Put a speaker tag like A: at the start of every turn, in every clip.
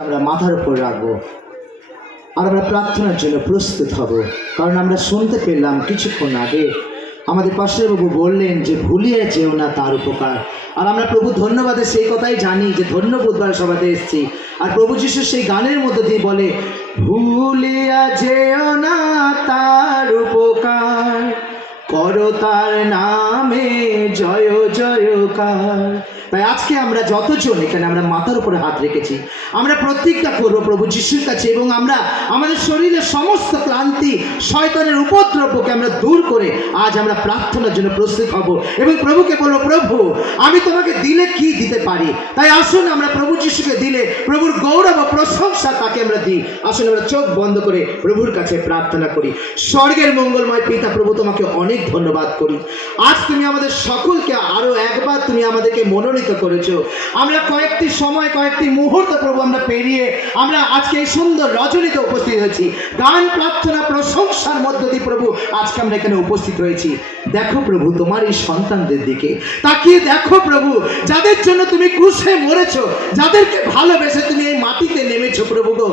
A: আমরা মাথার উপর রাখব আর আমরা প্রার্থনার জন্য প্রস্তুত হব কারণ আমরা শুনতে পেলাম কিছুক্ষণ আগে আমাদের বাবু বললেন যে ভুলিয়ে যেও না তার উপকার আর আমরা প্রভু ধন্যবাদে সেই কথাই জানি যে ধন্য বুধবার সভাতে এসেছি আর প্রভু যিশু সেই গানের মধ্যে দিয়ে বলে ভুলিয়া যেও না তার উপকার করো তার নামে জয় জয়কার তাই আজকে আমরা যতজন, এখানে আমরা মাথার উপরে হাত রেখেছি, আমরা প্রতিজ্ঞা করব প্রভু যিশুর কাছে এবং আমরা আমাদের শরীরের সমস্ত ক্লান্তি, শয়তানের উপদ্রবকে আমরা দূর করে আজ আমরা প্রার্থনার জন্য প্রস্তুত হব এবং প্রভুকে বলব, প্রভু, আমি তোমাকে দিলে কি দিতে পারি? তাই আসুন আমরা প্রভু যিশুকে দিলে, প্রভুর গৌরব প্রশংসা তাকে আমরা দিই। আসুন আমরা চোখ বন্ধ করে প্রভুর কাছে প্রার্থনা করি। স্বর্গের মঙ্গলময় পিতা, প্রভু তোমাকে অনেক ধন্যবাদ করি আজ তুমি আমাদের সকলকে আরও একবার তুমি আমাদেরকে মনোনীত করেছ। আমরা কয়েকটি সময়, কয়েকটি মুহূর্ত প্রভু আমরা পেরিয়ে আমরা আজকে এই সুন্দর রজনীতে উপস্থিত হয়েছি। গান, প্রার্থনা, প্রশংসার মধ্য দিয়ে প্রভু আজকে আমরা এখানে উপস্থিত হয়েছি দেখো প্রভু, তোমার এই সন্তানদের দিকে। তাকিয়ে দেখো প্রভু, যাদের জন্য তুমি ক্রুশে মরেছো, যাদেরকে ভালোবেসে তুমি এই মাটিতে নেমেছো প্রভু গো।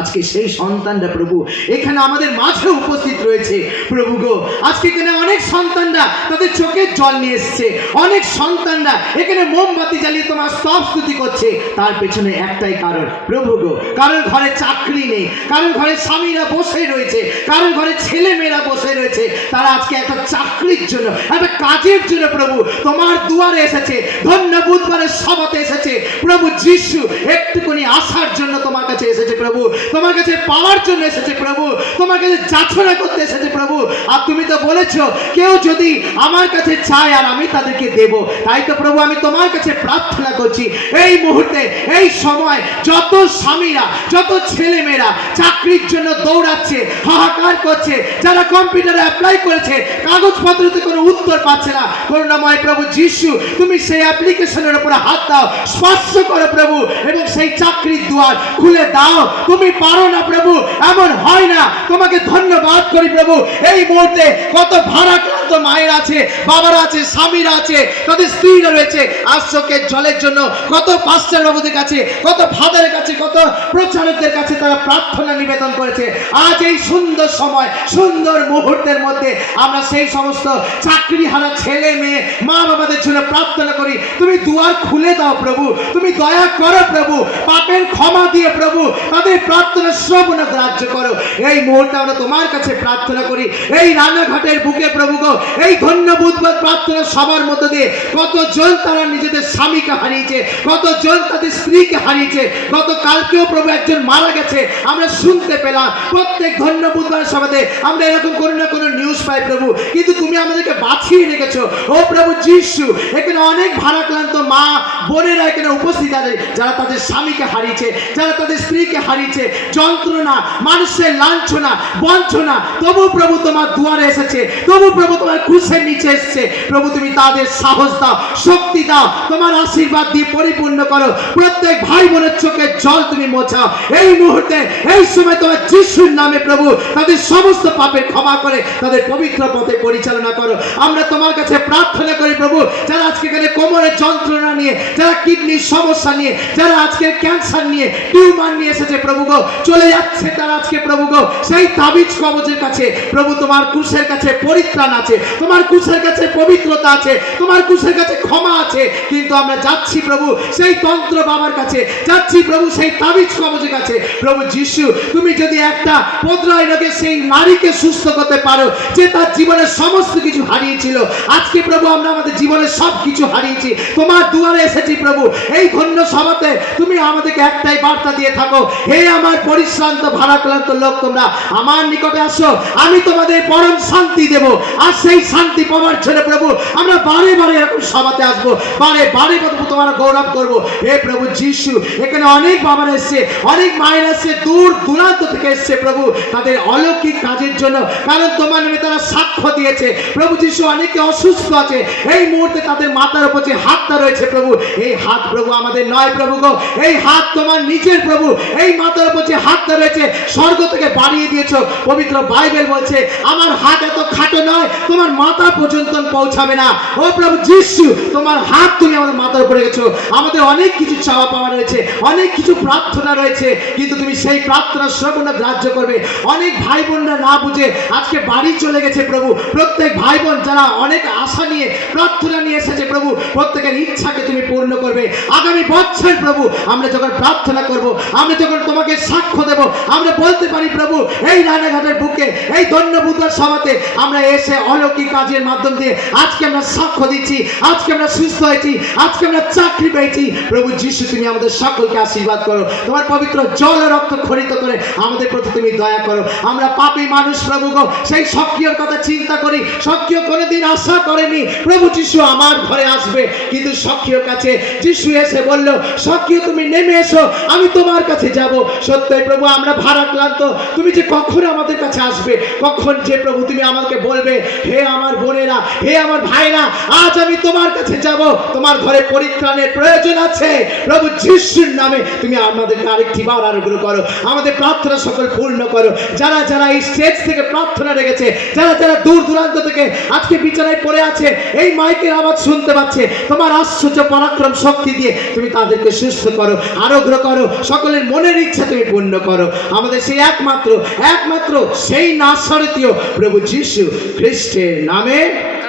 A: আজকে সেই সন্তানরা প্রভু এখানে আমাদের মাঝে উপস্থিত রয়েছে। প্রভু গো, আজকে এখানে অনেক সন্তানরা তাদের চোখের জল নিয়ে এসছে। অনেক সন্তানরা এখানে মোমবাতি জ্বালিয়ে তোমার স্তব স্তুতি করছে। তার পেছনে একটাই কারণ, প্রভু গো, কারোর ঘরে চাকরি নেই, কারোর ঘরে স্বামীরা বসে রয়েছে, কারোর ঘরে ছেলে মেয়েরা বসে রয়েছে। তারা আজকে একটা চাকরির জন্য, একটা কাজের জন্য প্রভু তোমার দুয়ারে এসেছে, ধন্য বুধবারের সভাতে এসেছে। প্রভু যিশু একটুখানি আসার জন্য তোমার কাছে এসেছে প্রভু। তোমার কাছে পাওয়ার জন্য এসেছে প্রভু। তোমার কাছে যাচনা করতে এসেছে প্রভু। আর তুমি তো বলেছ, কেউ যদি আমার কাছে চায় আর আমি তাদেরকে দেব, তাই তো প্রভু আমি তোমার কাছে প্রার্থনা করছি। এই মুহূর্তে, এই সময় যত স্বামীরা, যত ছেলেমেয়েরা চাকরির জন্য দৌড়াচ্ছে, হাহাকার করছে, যারা কম্পিউটারে অ্যাপ্লাই করেছে কাগজপত্রতে কোনো উত্তর পাচ্ছে না। করুণাময় প্রভু যিশু, তুমি সেই অ্যাপ্লিকেশনের উপরে হাত দাও, স্পর্শ করো প্রভু, এবং সেই চাকরির দুয়ার খুলে দাও। তুমি পারো না প্রভু, এমন হয় না। তোমাকে ধন্যবাদ করি প্রভু। এই মুহূর্তে কত ভাড়াক্রান্ত মায়ের আছে, বাবারা আছে, স্বামীরা আছে, তাদের স্ত্রীরা রয়েছে আশ্রকের জলের জন্য কত পাস্টার বাবুদের কাছে, কত ফাদারের কাছে, কত প্রচারকদের কাছে তারা প্রার্থনা নিবেদন করেছে। আজ এই সুন্দর সময়, সুন্দর মুহূর্তের মধ্যে আমরা সেই সমস্ত চাকরি হারা ছেলে, মেয়ে, মা বাবাদের জন্য প্রার্থনা করি। তুমি দুয়ার খুলে দাও প্রভু। তুমি দয়া করো প্রভু। পাপের ক্ষমা দিয়ে প্রভু। তাদের প্রার্থনা শ্রবণ গ্রাহ্য করো। এই মুহূর্তে আমরা তোমার কাছে প্রার্থনা করি। এই রান্নাঘাটের বুকে প্রভু গো, এই ধন্য বুধবার প্রার্থনা সবার মধ্য দিয়ে কতজন তারা নিজেদের স্বামীকে হারিয়েছে, কতজন তাদের স্ত্রীকে হারিয়েছে গত কালকেও প্রভু একজন মারা গেছে, আমরা শুনতে পেলাম। প্রত্যেক ধন্য বুধবার সভাতে আমরা এরকম কোনো না কোনো নিউজ পাই প্রভু। কিন্তু তুমি আমাদেরকে বাছিয়ে রেখেছো। ও প্রভু যিশু, এখানে অনেক ভারাক্রান্ত মা বোনেরা এখানে উপস্থিত আছে, যারা তাদের স্বামীকে হারিয়েছে, যারা তাদের স্ত্রীকে হারিয়েছে যন্ত্রণা, মানুষের লাঞ্ছনা, বঞ্চনা। তবু প্রভু তোমার দুয়ারে এসেছে। তবু প্রভু তোমার ক্রুশের নিচে এসেছে। প্রভু তুমি তাদের সাহস দাও, শক্তি দাও, তোমার আশীর্বাদ দিয়ে পরিপূর্ণ করো। প্রত্যেক ভাই বোনের চোখে জল তুমি মোছাও। এই মুহূর্তে, এই সময় তোমার যিশুর নামে প্রভু তাদের সমস্ত পাপের ক্ষমা করে, তাদের পবিত্র পথে পরিচালনা করো। আমরা তোমার কাছে প্রার্থনা করি প্রভু, যারা আজকে এখানে কোমরের যন্ত্রণা নিয়ে, যারা কিডনির সমস্যা নিয়ে, যারা আজকে ক্যান্সার নিয়ে, টিউমার নিয়ে এসেছে প্রভু গো চলে যাচ্ছে তারা আজকে প্রভু গো। সেই তাবিজ কবজের কাছে। প্রভু, তোমার কুশের কাছে পরিত্রাণ আছে, তোমার কুশের কাছে পবিত্রতা আছে, তোমার কুশের কাছে ক্ষমা আছে। কিন্তু আমরা যাচ্ছি প্রভু সেই তন্ত্র বাবার কাছে, যাচ্ছি প্রভু সেই তাবিজ কবজের কাছে। প্রভু যিশু, তুমি যদি একটা পদ্রায় রোগে সেই নারীকে সুস্থ করতে পারো, যে তার জীবনের সমস্ত কিছু হারিয়েছিল, আজকে প্রভু আমরা আমাদের জীবনের সব কিছু হারিয়েছি। তোমার দুয়ারে এসেছি প্রভু। এই ধন্য সভাতে তুমি আমাদেরকে একটাই বার্তা দিয়ে থাকো। হে আমার পরিশ্রান্ত, ভারাক্রান্ত লোক তোমরা। আমার নিকটে আসো, আমি তোমাদের পরম শান্তি দেব। আর সেই শান্তি পাওয়ার জন্য প্রভু, আমরা বারে বারে এরকম সভাতে আসব। বারে বারে প্রভু তোমার গৌরব করব। হে প্রভু যিশু, এখানে অনেক বাবার এসছে, অনেক মায়ের এসছে, দূর দূরান্ত থেকে এসছে প্রভু তাদের অলৌকিক কাজের জন্য। কারণ তোমার নামে তারা সাক্ষ্য দিয়েছে। প্রভু যিশু অনেকে অসুস্থ আছে। এই মুহূর্তে তাদের মাথার উপর যে হাতটা রয়েছে প্রভু, এই হাত প্রভু আমাদের নয় প্রভু গো। এই হাত তোমার নিজের প্রভু। এই মাথার উপর যে হাত ধরেছে, স্বর্গ থেকে বাড়িয়ে দিয়েছ। পবিত্র বাইবেল বলছে, আমার হাত এত খাটো নয়, তোমার মাথা পর্যন্ত পৌঁছাবে না। ও প্রভু যিশু, তোমার হাত তুমি আমাদের মাথার উপরে গেছো আমাদের অনেক কিছু চাওয়া পাওয়া রয়েছে, অনেক কিছু প্রার্থনা রয়েছে, কিন্তু তুমি সেই প্রার্থনা শ্রবণ গ্রাহ্য করবে। অনেক ভাই বোনরা না বুঝে আজকে বাড়ি চলে গেছে প্রভু। প্রত্যেক ভাই বোন যারা অনেক আশা নিয়ে, প্রার্থনা নিয়ে এসেছে প্রভু, প্রত্যেকের ইচ্ছাকে তুমি পূর্ণ করবে। আগামী বছর প্রভু, আমরা যখন প্রার্থনা করব, আমরা যখন তোমাকে সাক্ষ্য দেব, আমরা বলতে পারি প্রভু, এই রানাঘাটের বুকে, এই ধন্যবুদ্ধার সভাতে আমরা এসে অলৌকিক কাজের মাধ্যম দিয়ে আজকে আমরা সাক্ষ্য দিচ্ছি, আজকে আমরা সুস্থ হয়েছি, আজকে আমরা চাকরি পেয়েছি। প্রভু যিশু তুমি আমাদের সকলকে আশীর্বাদ করো। তোমার পবিত্র জল রক্ত খরিত করে আমাদের প্রতি তুমি দয়া করো। আমরা পাপী মানুষ প্রভু গো, সেই সক্রিয়র কথা চিন্তা করি। সক্রিয় কোনোদিন আশা করেনি, প্রভু যিশু আমার ঘরে আসবে। কিন্তু সক্রিয়র কাছে যিশু এসে বলল সক্রিয় তুমি নেমে এসো, আমি তোমার কাছে যাব। সত্যই প্রভু, আমরা ভারাক্রান্ত। তুমি যে কখন আমাদের কাছে আসবে? কখন যে প্রভু তুমি আমাকে বলবে, হে আমার বোনেরা, হে আমার ভাইরা, আজ আমি তোমার কাছে যাব। তোমার ঘরে পরিত্রাণের প্রয়োজন আছে। প্রভু যিশুর নামে তুমি আমাদেরকে আরেকটি বার আনুগ্রহ করো। আমাদের প্রার্থনা সকল পূর্ণ করো। যারা যারা এই স্টেজ থেকে প্রার্থনা রেখেছে যারা যারা দূর দূরান্ত থেকে আজকে বিছানায় পড়ে আছে এই মাইকের আওয়াজ শুনতে পাচ্ছে তোমার আশ্চর্য পরাক্রম শক্তি দিয়ে তুমি তাদেরকে সুস্থ করো আরোগ্য করো সকলের মনের ইচ্ছা তুমি পূর্ণ করো। আমাদের সেই একমাত্র একমাত্র সেই নাসরতীয় প্রভু যিশু খ্রিস্টের নামে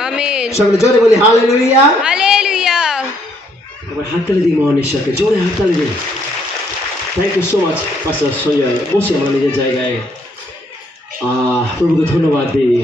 B: আমেন।
A: সকলে জোরে বলি
B: হালেলুয়া।
C: এবার হাততালি দিই মহান ঈশ্বরকে জোরে হাততালি দিই thank you so much pastor Sanjay বসি আমরা নিজের জায়গায় প্রভুকে ধন্যবাদ দিই।